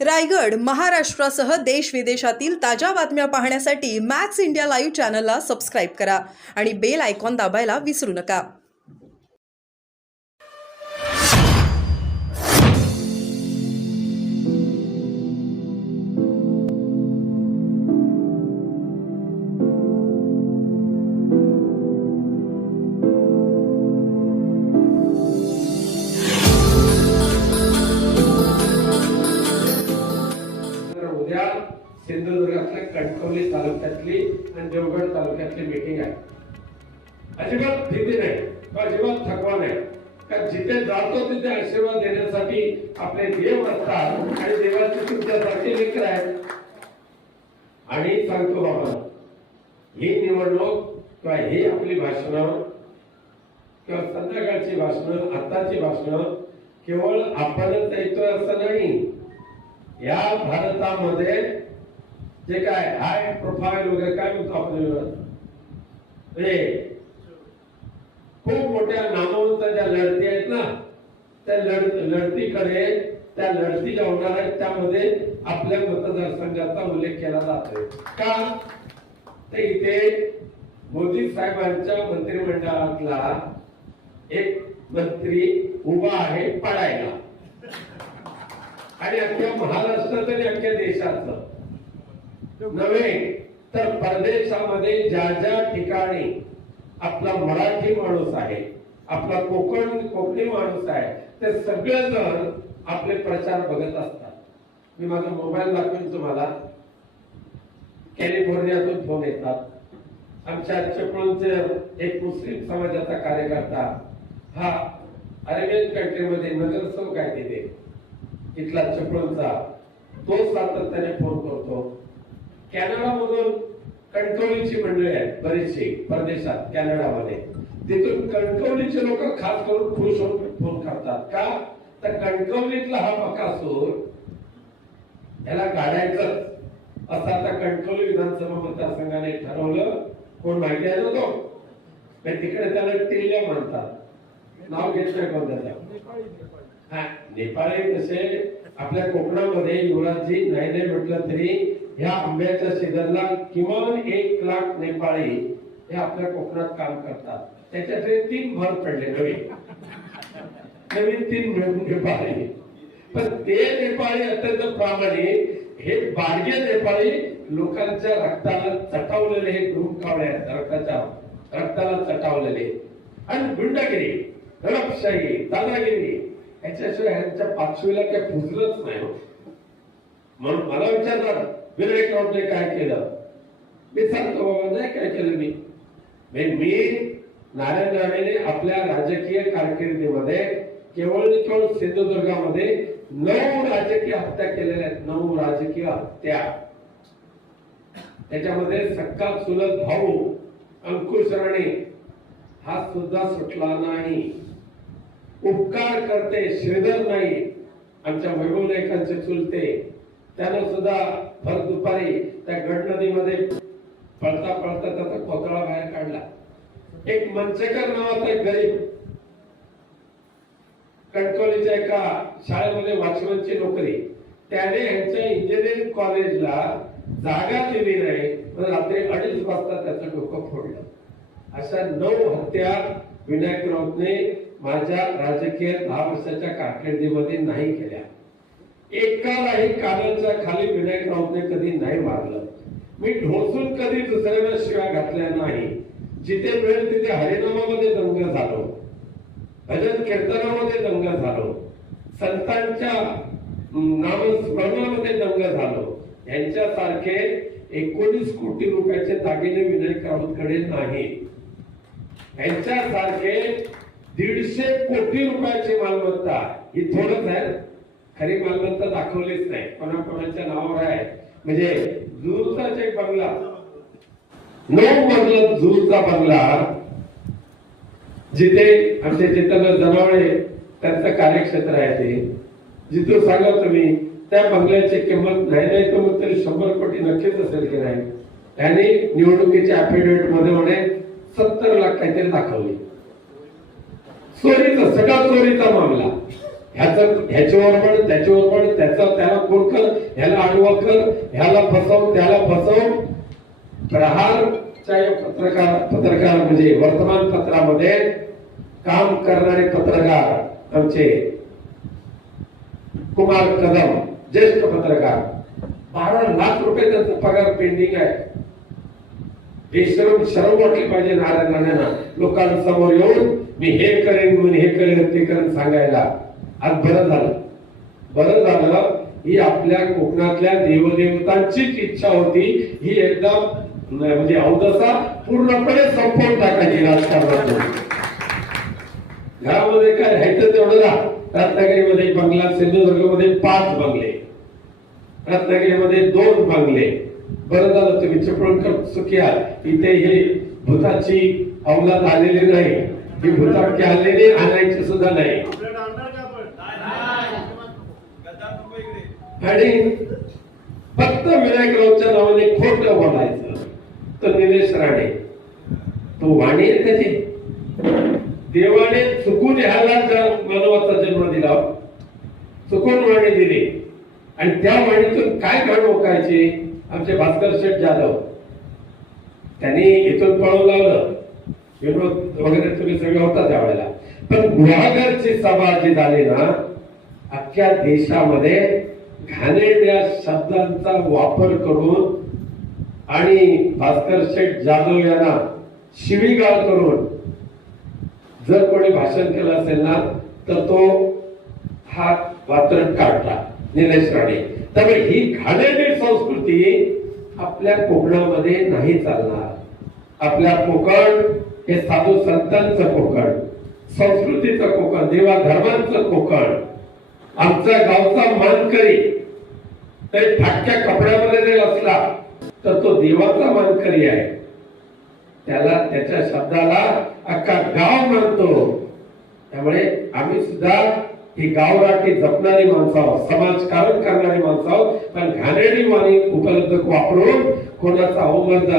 रायगड, महाराष्ट्रासह देश विदेशातील ताज्या बातम्या पाहण्यासाठी मॅक्स इंडिया लाईव्ह चॅनलला सबस्क्राईब करा आणि बेल आयकॉन दाबायला विसरू नका. उद्या सिंधुदुर्गातल्या कणकवली तालुक्यातली आणि देवगड तालुक्यातली मीटिंग आहे. अजिबात भीती नाही, अजिबात थकवा नाही. कारण जिथे जातो तिथे आशीर्वाद देण्यासाठी आपले देव असतात आणि देवाचे तुमच्यासारखे लेकर आहेत. आणि सांगतो बाबा, ही निवडणूक किंवा ही आपली भाषणं किंवा संध्याकाळची भाषणं, आताची भाषणं केवळ आपणच ऐकतोय असं नाही. या भारतामध्ये जे काय हाय प्रोफाईल वगैरे काय म्हणतो आपण, खूप मोठ्या नामवंत ज्या लढती आहेत ना, त्या लढतीकडे त्या लढती होणार आहेत त्यामध्ये आपल्या मतदारसंघाचा उल्लेख केला जातोय. का तर इथे मोदी साहेबांच्या मंत्रिमंडळातला एक मंत्री उभा आहे पडायला. आणि अख्ख्या महाराष्ट्रात आणि अख्ख्या देशाचं नव्हे तर परदेशामध्ये ज्या ज्या ठिकाणी आपला मराठी माणूस आहे, आपला कोकणी माणूस आहे, ते सगळेजण आपले प्रचार बघत असतात. मी माझा मोबाईल दाखवेन तुम्हाला. कॅलिफोर्नियातून फोन येतात. आमच्या चिपळूणचे एक मुस्लिम समाजाचा कार्यकर्ता, हा अरेबियन कंट्रीमध्ये नगरसेवक आहे तिथे, इथला चिपळूणचा, तो सातत्याने फोन करतो. कॅनडामधून कणकवलीची मंडळी आहेत बरीचशी परदेशात, कॅनडामध्ये. तिथून कणकवलीचे लोक खास करून खुश होऊन फोन करतात. का तर कणकवलीतला हा बकासूर याला काढायचं असं आता कणकवली विधानसभा मतदारसंघाने ठरवलं. कोण माहिती आहे ना तो? तिकडे त्याला टिल्ल्या म्हणतात. नाव घेत नाही कोण त्याच्या. हा, नेपाळी कसे आपल्या कोकणामध्ये युवराजजी नाही म्हटलं तरी ह्या आंब्याच्या सीझनला किमान 1 लाख नेपाळी हे आपल्या कोकणात काम करतात. त्याच्यातले 3 भर पडले नवीन 3 नेपाळी. पण ते नेपाळी अत्यंत प्रामाणिक, हे बारगे नेपाळी लोकांच्या रक्ताला चटावलेले हे कावळे आहेत, रक्ताला चटावलेले. आणि गुंडगिरी, दडपशाही, दादागिरी याच्याशिवाय ह्यांच्या पाचवीला काही पुजलंच नाही. म्हणून मला विचारतात विनायक राऊतने काय केलं. मी सांगतो बाबा नाही काय केलं. मी नारायण राणेने आपल्या राजकीय कारकिर्दीमध्ये केवळ सिंधुदुर्गामध्ये 9 राजकीय हत्या केलेल्या आहेत. 9 राजकीय हत्या. त्याच्यामध्ये सक्का चुलत भाऊ अंकुश राणे हा सुद्धा सुटला नाही. उपकार करते श्रीधर नाही, आमच्या वैभव नायकांचे चुलते, त्यानं सुद्धा भर दुपारी त्या गड नदीमध्ये पळता पळता त्याचा कोतळा बाहेर काढला. एक मनसेकर नावाचा एक गरीब कणकवलीच्या एका शाळेमध्ये वॉचमनची नोकरी, त्याने यांच्या इंजिनिअरिंग कॉलेजला जागा दिली नाही, पण रात्री 2:30 वाजता त्याचं डोकं फोडलं. अशा 9 हत्या विनायक राऊतने माझ्या राजकीय 10 वर्षाच्या कारकिर्दीमध्ये नाही केल्या. एकालाही कानाच्या खाली विनायक राऊतने कधी नाही मारलं. मी ढोसून कधी दुसऱ्याला शिव्या घातल्या नाही. जिथे मिळेल तिथे हरिनामामध्ये दंग झालो, भजन कीर्तनामध्ये दंग झालो, संतांच्या नामस्मरणामध्ये दंग झालो. यांच्यासारखे 19 कोटी रुपयाचे दागिने विनायक राऊतकडे नाही. यांच्यासारखे 150 कोटी रुपयाची मालमत्ता, ही थोडंच आहे, खरी मालमत्ता दाखवलीच नाही, कोणाकोणाच्या नावावर आहे. म्हणजे जुहूचा एक बंगला, 9 मजला जुहूचा बंगला, जिथे आमचे चेतन जनावळे त्यांचं कार्यक्षेत्र आहे, ते जिथून सांगा तुम्ही त्या बंगल्याची किंमत नाही तर मग तरी 100 कोटी नक्कीच असेल की नाही. त्यांनी निवडणुकीच्या अफिडेव्हिट मध्ये म्हणे 70 लाख काहीतरी दाखवली. चोरीचा, सगळा चोरीचा मामला. ह्याच्यावर पण त्याच्यावर पण त्याला कोण कर, ह्याला आडवं कर, ह्याला फसव त्याला फसव. प्रहारच्या या पत्रकार म्हणजे वर्तमानपत्रामध्ये काम करणारे पत्रकार आमचे कुमार कदम ज्येष्ठ पत्रकार, 12 लाख रुपये त्यांचा पगार पेंडिंग आहे. बेशरम शरम वाटली पाहिजे नारायण राणेंना लोकांसमोर येऊन मी हे करेन म्हणून हे करेन ते करेन सांगायला. आज बरं झालं ही आपल्या कोकणातल्या देवदेवतांचीच इच्छा होती. ही एकदम म्हणजे अवदसा पूर्णपणे संपवून टाकायची राजकारणातून. घरामध्ये काय राहायचं तेवढं राहा. रत्नागिरीमध्ये बंगला, सिंधुदुर्गमध्ये 5 बंगले, रत्नागिरीमध्ये 2 बंगले. बरं झालं तुम्ही चिपळूणकर सुखी आहात. इथे हे भूताची अवलाद आलेली नाही, ही भूताटकी आलेली आणायची सुद्धा नाही. आणि फक्त विनायकरावच्या नावाने खोटं बोलायचं. तर निलेश राणे तो वाणी आहे त्याची. देवाने चुकून ह्याला मानवाचा जन्म दिला, चुकून वाणी दिली आणि त्या वाणीतून काय घड ओकायची. आमचे भास्कर शेठ जाधव त्यांनी इथून पळून लावलं. विनोद वगैरे तुम्ही सगळे होता त्यावेळेला. पण गुहागरची सभा जी झाली ना, अख्ख्या देशामध्ये घाणेरड्या शब्दांचा वापर करून आणि भास्कर शेठ जाधव यांना शिवीगाळ करून जर कोणी भाषण केलं असेल ना तर तो हा वात्रट काढला निलेश राणे. त्यामुळे ही घाणेरडी संस्कृती आपल्या कोकणामध्ये नाही चालणार. आपल्या कोकण हे साधू संतांचं कोकण, संस्कृतीचं कोकण, देवा धर्मांचं कोकण. आमच्या गावचा मानकरी तरी फाटक्या कपड्यामध्ये जरी असला तर तो देवाचा मानकरी आहे. त्याला त्याच्या शब्दाला अख्खा गाव मानतो. त्यामुळे आम्ही सुद्धा ही गावराटी जपणारी माणसं आहोत, समाजकारण करणारी माणसं आहोत. पण घाणेरडी वाणी उपलब्ध वापरून कोणाचा अवमर्द